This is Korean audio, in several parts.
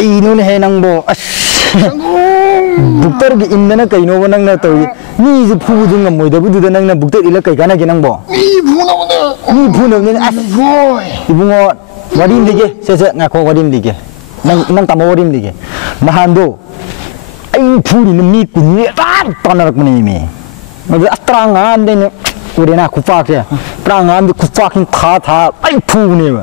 이놈 해낭보 북더르기 있는 거 이놈은 낭나 또 니지 부부중가 뭐이다 부두다 낭나 북더 일러 거 가나게 낭보 이 부나오네 니 부는 아 이붕어 와림 되게 세세 나고 와림 되게 낭 따모 와림 되게 나한도 아이 부리는 미 군이 딱 떠나락문이 이미 맞아 아트랑한 데는 우리나 구파게 트랑한 구파긴 다다 아이 부니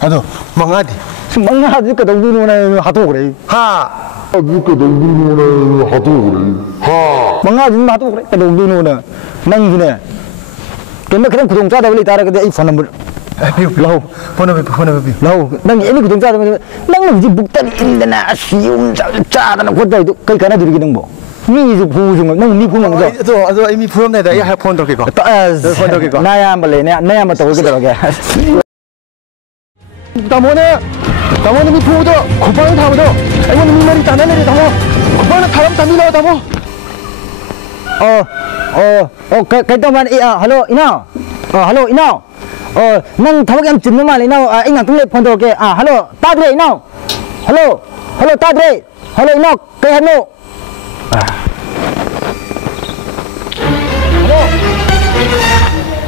아도 망아디 망아지 그 동네는 하도 그래 하 아직까 동네는 하도 그래. 하. 망아지 하도 그래 그 동네는 낭기네 그냥 구독자다 원래 따라 근데 이 폰 넘버 lau lau nang ini gudung cara nang nang jibuk tadi indana sium cara nak kuda itu kai kana duri gidang bo ni ju pu ju nang ni pu nang jo ado imi purom ne da ya phone to ke ko phone to ke ko naya male naya ma to ke da ke tamone mi pu do khopang tha do ai mo mi mari tana ne tamo khopang tharam tamilo tamo cái tao bạn hello ina hello ina nang thawak yam chin ma le ina ai ngang tung le phone to ke hello ta dre ina hello ta dre hello ina ke hano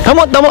hello tamo